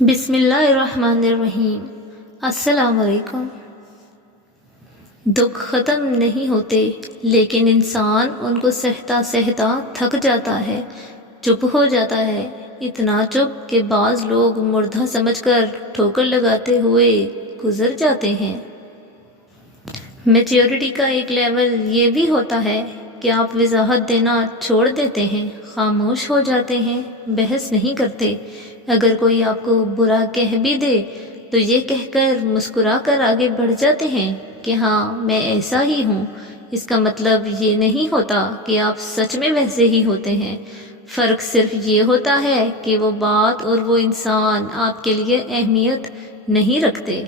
بسم اللہ الرحمن الرحیم۔ السلام علیکم۔ دکھ ختم نہیں ہوتے لیکن انسان ان کو سہتا سہتا تھک جاتا ہے، چپ ہو جاتا ہے، اتنا چپ کہ بعض لوگ مردہ سمجھ کر ٹھوکر لگاتے ہوئے گزر جاتے ہیں۔ میچیورٹی کا ایک لیول یہ بھی ہوتا ہے کہ آپ وضاحت دینا چھوڑ دیتے ہیں، خاموش ہو جاتے ہیں، بحث نہیں کرتے۔ اگر کوئی آپ کو برا کہہ بھی دے تو یہ کہہ کر مسکرا کر آگے بڑھ جاتے ہیں کہ ہاں میں ایسا ہی ہوں۔ اس کا مطلب یہ نہیں ہوتا کہ آپ سچ میں ویسے ہی ہوتے ہیں، فرق صرف یہ ہوتا ہے کہ وہ بات اور وہ انسان آپ کے لیے اہمیت نہیں رکھتے۔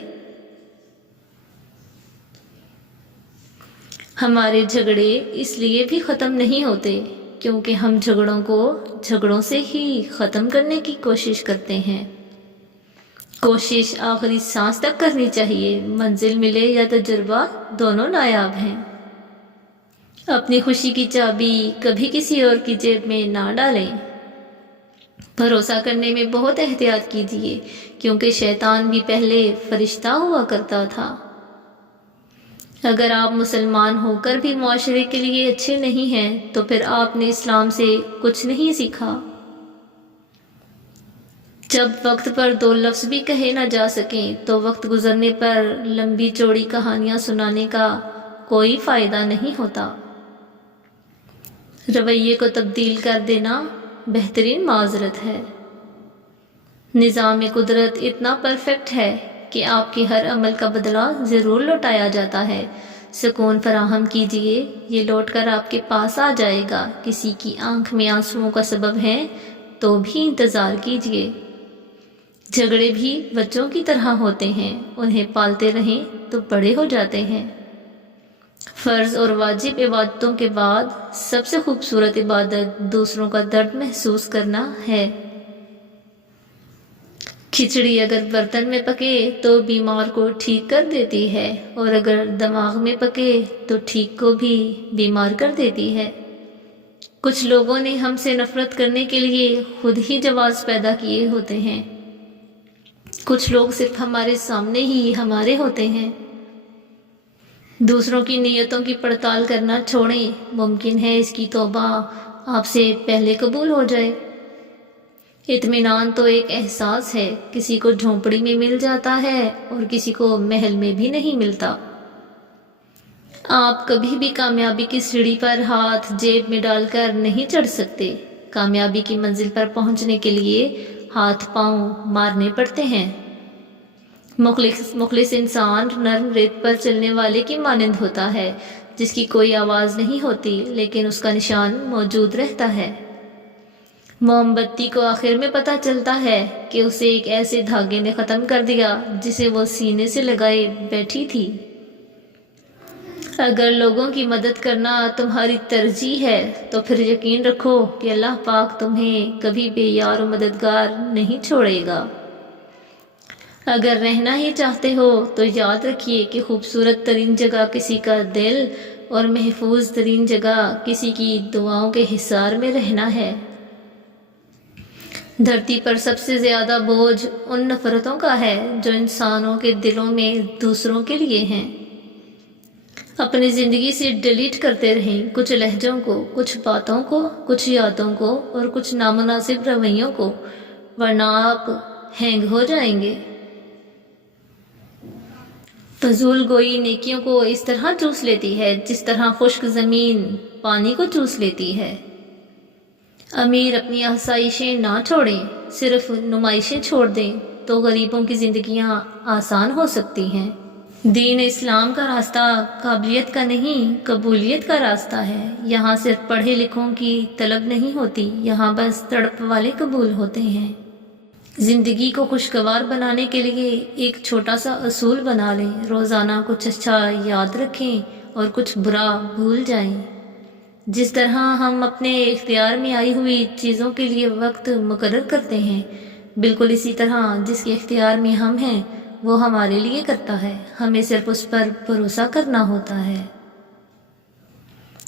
ہمارے جھگڑے اس لیے بھی ختم نہیں ہوتے کیونکہ ہم جھگڑوں کو جھگڑوں سے ہی ختم کرنے کی کوشش کرتے ہیں۔ کوشش آخری سانس تک کرنی چاہیے، منزل ملے یا تجربہ دونوں نایاب ہیں۔ اپنی خوشی کی چابی کبھی کسی اور کی جیب میں نہ ڈالیں۔ بھروسہ کرنے میں بہت احتیاط کیجیے کیونکہ شیطان بھی پہلے فرشتہ ہوا کرتا تھا۔ اگر آپ مسلمان ہو کر بھی معاشرے کے لیے اچھے نہیں ہیں تو پھر آپ نے اسلام سے کچھ نہیں سیکھا۔ جب وقت پر دو لفظ بھی کہے نہ جا سکیں تو وقت گزرنے پر لمبی چوڑی کہانیاں سنانے کا کوئی فائدہ نہیں ہوتا۔ رویے کو تبدیل کر دینا بہترین معذرت ہے۔ نظام قدرت اتنا پرفیکٹ ہے کہ آپ کے ہر عمل کا بدلہ ضرور لوٹایا جاتا ہے۔ سکون فراہم کیجیے، یہ لوٹ کر آپ کے پاس آ جائے گا۔ کسی کی آنکھ میں آنسوؤں کا سبب ہے تو بھی انتظار کیجیے۔ جھگڑے بھی بچوں کی طرح ہوتے ہیں، انہیں پالتے رہیں تو بڑے ہو جاتے ہیں۔ فرض اور واجب عبادتوں کے بعد سب سے خوبصورت عبادت دوسروں کا درد محسوس کرنا ہے۔ کھچڑی اگر برتن میں پکے تو بیمار کو ٹھیک کر دیتی ہے اور اگر دماغ میں پکے تو ٹھیک کو بھی بیمار کر دیتی ہے۔ کچھ لوگوں نے ہم سے نفرت کرنے کے لیے خود ہی جواز پیدا کیے ہوتے ہیں۔ کچھ لوگ صرف ہمارے سامنے ہی ہمارے ہوتے ہیں۔ دوسروں کی نیتوں کی پڑتال کرنا چھوڑیں، ممکن ہے اس کی توبہ آپ سے پہلے قبول ہو جائے۔ اطمینان تو ایک احساس ہے، کسی کو جھونپڑی میں مل جاتا ہے اور کسی کو محل میں بھی نہیں ملتا۔ آپ کبھی بھی کامیابی کی سیڑھی پر ہاتھ جیب میں ڈال کر نہیں چڑھ سکتے۔ کامیابی کی منزل پر پہنچنے کے لیے ہاتھ پاؤں مارنے پڑتے ہیں۔ مخلص انسان نرم ریت پر چلنے والے کی مانند ہوتا ہے جس کی کوئی آواز نہیں ہوتی لیکن اس کا نشان موجود رہتا ہے۔ موم بتی کو آخر میں پتہ چلتا ہے کہ اسے ایک ایسے دھاگے نے ختم کر دیا جسے وہ سینے سے لگائے بیٹھی تھی۔ اگر لوگوں کی مدد کرنا تمہاری ترجیح ہے تو پھر یقین رکھو کہ اللہ پاک تمہیں کبھی بے یار و مددگار نہیں چھوڑے گا۔ اگر رہنا ہی چاہتے ہو تو یاد رکھیے کہ خوبصورت ترین جگہ کسی کا دل اور محفوظ ترین جگہ کسی کی دعاؤں کے حصار میں رہنا ہے۔ دھرتی پر سب سے زیادہ بوجھ ان نفرتوں کا ہے جو انسانوں کے دلوں میں دوسروں کے لیے ہیں۔ اپنی زندگی سے ڈیلیٹ کرتے رہیں کچھ لہجوں کو، کچھ باتوں کو، کچھ یادوں کو اور کچھ نامناسب رویوں کو، ورنہ آپ ہینگ ہو جائیں گے۔ فضول گوئی نیکیوں کو اس طرح چوس لیتی ہے جس طرح خشک زمین پانی کو چوس لیتی ہے۔ امیر اپنی آسائشیں نہ چھوڑیں، صرف نمائشیں چھوڑ دیں تو غریبوں کی زندگیاں آسان ہو سکتی ہیں۔ دین اسلام کا راستہ قابلیت کا نہیں، قبولیت کا راستہ ہے۔ یہاں صرف پڑھے لکھوں کی طلب نہیں ہوتی، یہاں بس تڑپ والے قبول ہوتے ہیں۔ زندگی کو خوشگوار بنانے کے لیے ایک چھوٹا سا اصول بنا لیں، روزانہ کچھ اچھا یاد رکھیں اور کچھ برا بھول جائیں۔ جس طرح ہم اپنے اختیار میں آئی ہوئی چیزوں کے لیے وقت مقرر کرتے ہیں، بالکل اسی طرح جس کے اختیار میں ہم ہیں وہ ہمارے لیے کرتا ہے، ہمیں صرف اس پر بھروسہ کرنا ہوتا ہے۔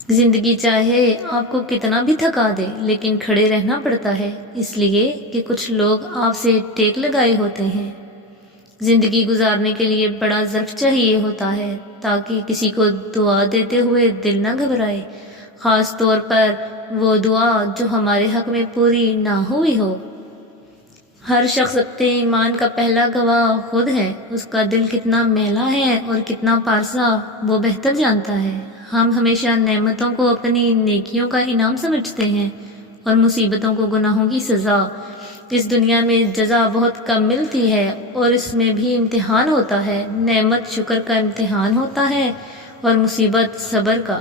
زندگی چاہے آپ کو کتنا بھی تھکا دے لیکن کھڑے رہنا پڑتا ہے، اس لیے کہ کچھ لوگ آپ سے ٹیک لگائے ہوتے ہیں۔ زندگی گزارنے کے لیے بڑا ظرف چاہیے ہوتا ہے تاکہ کسی کو دعا دیتے ہوئے دل نہ گھبرائے، خاص طور پر وہ دعا جو ہمارے حق میں پوری نہ ہوئی ہو۔ ہر شخص اپنے ایمان کا پہلا گواہ خود ہے، اس کا دل کتنا میلا ہے اور کتنا پارسا وہ بہتر جانتا ہے۔ ہم ہمیشہ نعمتوں کو اپنی نیکیوں کا انعام سمجھتے ہیں اور مصیبتوں کو گناہوں کی سزا۔ اس دنیا میں جزا بہت کم ملتی ہے اور اس میں بھی امتحان ہوتا ہے۔ نعمت شکر کا امتحان ہوتا ہے اور مصیبت صبر کا۔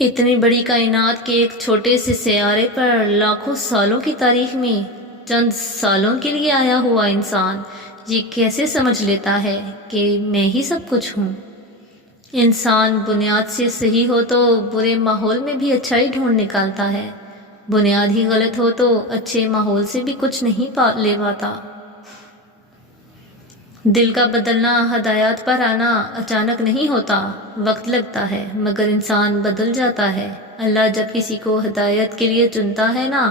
اتنی بڑی کائنات کے ایک چھوٹے سے سیارے پر لاکھوں سالوں کی تاریخ میں چند سالوں کے لیے آیا ہوا انسان یہ کیسے سمجھ لیتا ہے کہ میں ہی سب کچھ ہوں؟ انسان بنیاد سے صحیح ہو تو برے ماحول میں بھی اچھائی ڈھونڈ نکالتا ہے، بنیاد ہی غلط ہو تو اچھے ماحول سے بھی کچھ نہیں لے پاتا۔ دل کا بدلنا، ہدایات پر آنا اچانک نہیں ہوتا، وقت لگتا ہے، مگر انسان بدل جاتا ہے۔ اللہ جب کسی کو ہدایت کے لیے چنتا ہے نا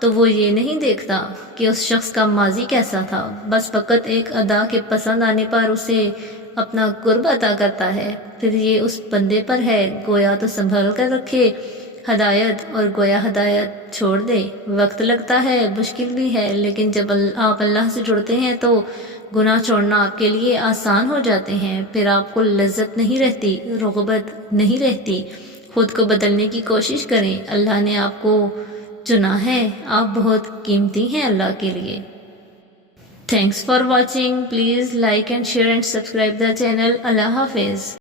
تو وہ یہ نہیں دیکھتا کہ اس شخص کا ماضی کیسا تھا، بس فقط ایک ادا کے پسند آنے پر اسے اپنا قرب عطا کرتا ہے۔ پھر یہ اس بندے پر ہے، گویا تو سنبھال کر رکھے ہدایت اور گویا ہدایت چھوڑ دے۔ وقت لگتا ہے، مشکل بھی ہے، لیکن جب آپ اللہ سے جڑتے ہیں تو گناہ چھوڑنا آپ کے لیے آسان ہو جاتے ہیں۔ پھر آپ کو لذت نہیں رہتی، رغبت نہیں رہتی۔ خود کو بدلنے کی کوشش کریں، اللہ نے آپ کو چنا ہے، آپ بہت قیمتی ہیں اللہ کے لیے۔ Thanks for watching, please like and share and subscribe the channel. Allah حافظ۔